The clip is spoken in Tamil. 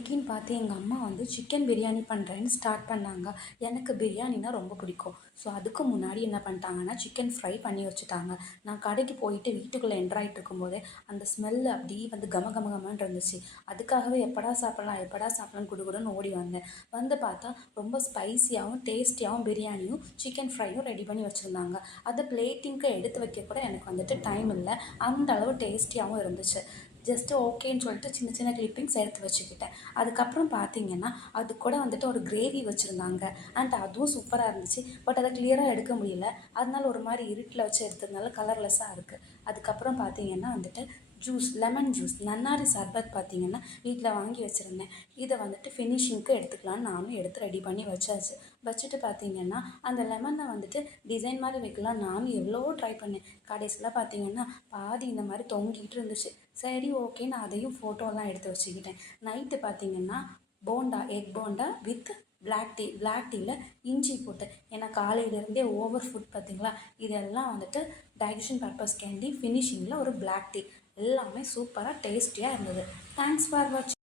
அன்றைக்கின்னு பார்த்து எங்கள் அம்மா வந்து சிக்கன் பிரியாணி பண்ணுறேன்னு ஸ்டார்ட் பண்ணாங்க. எனக்கு பிரியாணினா ரொம்ப பிடிக்கும். ஸோ அதுக்கு முன்னாடி என்ன பண்ணிட்டாங்கன்னா, சிக்கன் ஃப்ரை பண்ணி வச்சுட்டாங்க. நான் கடைக்கு போயிட்டு வீட்டுக்குள்ளே என்டர் ஆகிட்டு இருக்கும்போதே அந்த ஸ்மெல் அப்படியே வந்து கம கம கமன்னு இருந்துச்சு. அதுக்காகவே எப்படா சாப்பிட்லாம் எப்படா சாப்பிட்லான்னு குடுகுடுன்னு ஓடி வந்தேன். வந்து பார்த்தா ரொம்ப ஸ்பைசியாகவும் டேஸ்டியாகவும் பிரியாணியும் சிக்கன் ஃப்ரையும் ரெடி பண்ணி வச்சுருந்தாங்க. அதை பிளேட்டிங்க்கு எடுத்து வைக்க கூட எனக்கு வந்துட்டு டைம் இல்லை. அந்த அளவு டேஸ்டியாகவும் இருந்துச்சு. ஜஸ்ட்டு ஓகேன்னு சொல்லிட்டு சின்ன சின்ன கிளிப்பிங்ஸ் எடுத்து வச்சுக்கிட்டேன். அதுக்கப்புறம் பார்த்தீங்கன்னா, அது கூட வந்துட்டு ஒரு கிரேவி வச்சுருந்தாங்க. அண்ட் அதுவும் சூப்பராக இருந்துச்சு. பட் அதை கிளியராக எடுக்க முடியல. அதனால ஒரு மாதிரி இருட்டில் வச்சு எடுத்ததுனால கலர்லெஸ்ஸாக இருக்குது. அதுக்கப்புறம் பார்த்தீங்கன்னா வந்துட்டு லெமன் ஜூஸ், நன்னாரி சர்பத் பார்த்தீங்கன்னா வீட்டில் வாங்கி வச்சுருந்தேன். இதை வந்துட்டு ஃபினிஷிங்க்கு எடுத்துக்கலான்னு நானும் எடுத்து ரெடி பண்ணி வச்சாச்சு. வச்சுட்டு பார்த்தீங்கன்னா, அந்த லெமனை வந்துட்டு டிசைன் மாதிரி வைக்கலாம் நானும் எவ்வளவோ ட்ரை பண்ணேன். கடைசியில் பார்த்தீங்கன்னா, பாதி இந்த மாதிரி தொங்கிட்டு இருந்துச்சு. சரி ஓகே, நான் அதையும் ஃபோட்டோலாம் எடுத்து வச்சுக்கிட்டேன். நைட்டு பார்த்தீங்கன்னா, bonda, egg bonda with black டீயில் இஞ்சி போட்டு, ஏன்னா காலையிலேருந்தே ஓவர் ஃபுட் பார்த்தீங்களா, இதெல்லாம் வந்துட்டு டைஜஷன் பர்பஸ்கேண்டி ஃபினிஷிங்கில் ஒரு பிளாக் டீ எல்லாமே சூப்பராக டேஸ்டியாக இருந்தது. தேங்க்ஸ் ஃபார் வாட்சிங்.